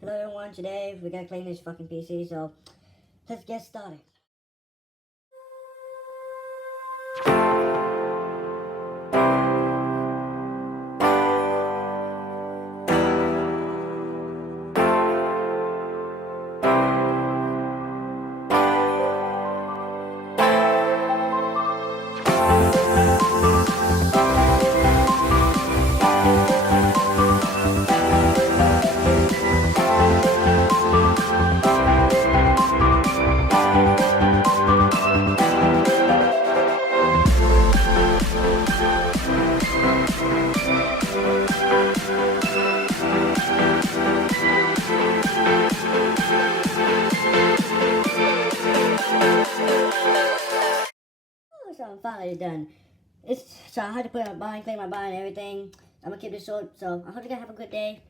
Hello everyone, today we're gonna clean this fucking PC, so let's get started. So I'm finally done. So I had to put my bind, clean my bind and everything. I'm gonna keep this short, so I hope you guys have a good day.